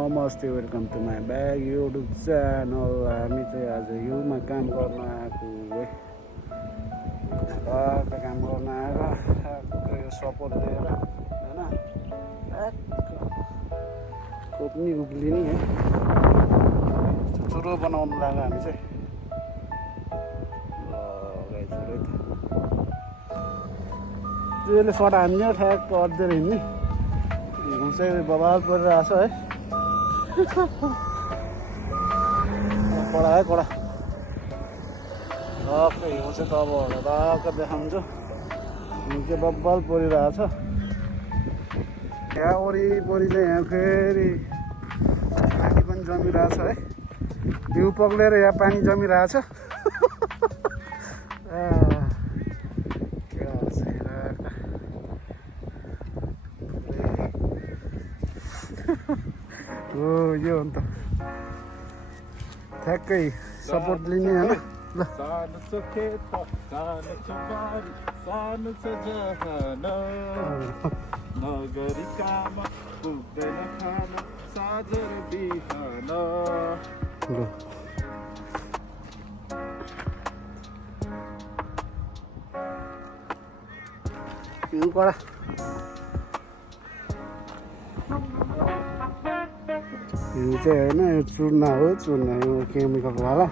नमस्ते, welcome to my bag YouTube channel. हामी चाहिँ आज हिलमा काम गर्न आएको है, काम गर्न आएर यो सपोर्ट लिएर होइन कोप्नी उक्लिने है, चुरो बनाउनु लाग्यो हामी चाहिँ। त्यसले सट हान्ने ठ्याक्क अड्दै हिँड्ने हिउँ चाहिँ बबाल परिरहेको छ है। कडा है कडा, टक्क हिउँ चाहिँ तबबाट टक्क देखाउँछु। हिउँ चाहिँ बब्बल परिरहेको छ यहाँ वरिपरि चाहिँ। यहाँ फेरि पानी पनि जमिरहेछ है, हिउँ पग्लेर यहाँ पानी जमिरहेछ। हो यो अन्त ठ्याक्कै सपोर्ट लिने होइन। ल हिउँ कडा हिउँ चाहिँ होइन, यो चूर्ण हो, चूर्ण यो केमिकलवाला।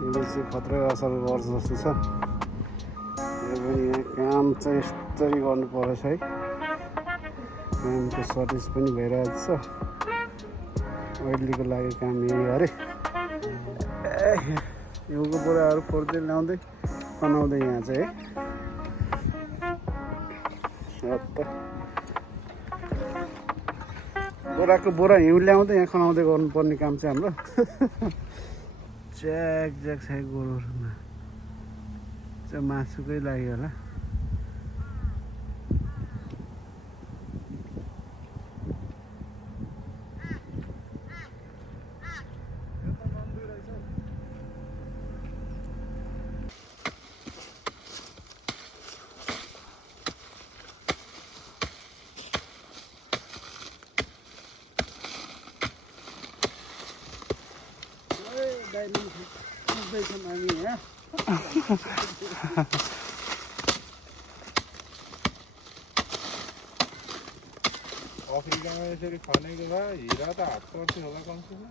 यसले चाहिँ खत्रै असर गर्छ जस्तो छ। यो पनि यहाँ काम चाहिँ यस्तरी गर्नु परेछ है, कामको सर्टेज पनि भइरहेको छ। अहिलेको लागि काम यही अरे। हिउँको बोराहरू फोर्दै ल्याउँदै बनाउँदै यहाँ चाहिँ है, बोराको बोरा हिउँ ल्याउँदै यहाँ खनाउँदै गर्नुपर्ने काम चाहिँ हाम्रो। च्याक च्याक छ गोरुहरूमा चाहिँ मासुकै लागि होला। अफ्रिकामा यसरी खनेको भए हिरा त हात पर्थ्यो होला कमसेकम।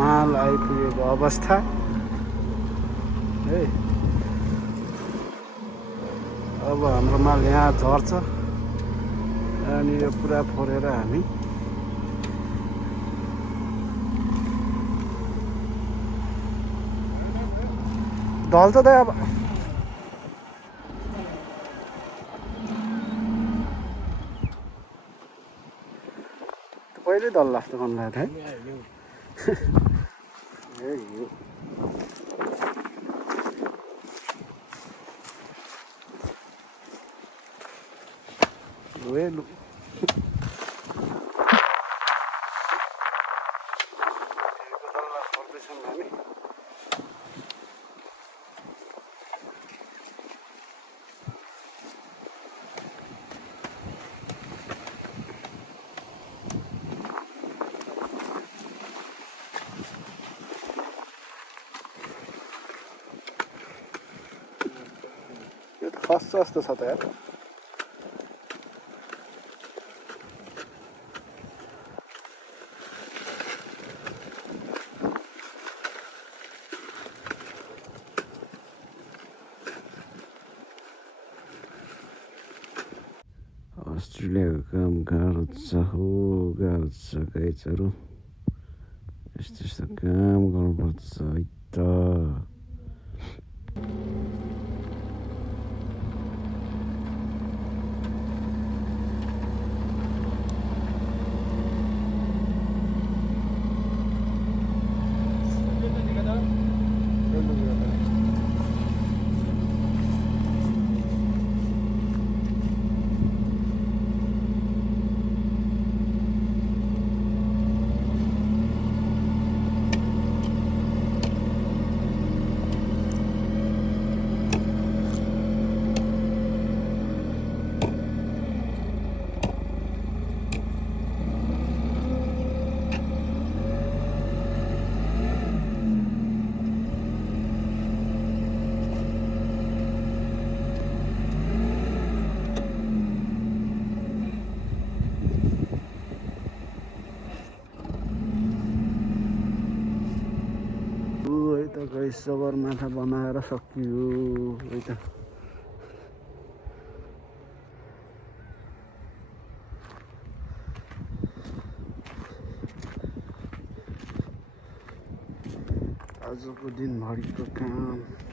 माल आइपुगेको अवस्था है। अब हाम्रो माल यहाँ झर्छ अनि यो पुरा फोरेर हामी ढल्छ त। अब पहिल्यै ढल्ला जस्तो गर्नु लाग्यो है। Bueno. यो त खस्छ जस्तो छ त यार अस्ट्रेलियाको काम गाह्रो छ गाइजहरू यस्तो यस्तो काम गर्नुपर्छ है त है त गाइस सगरमाथा बनाएर सकियो है त आजको दिनभरिको काम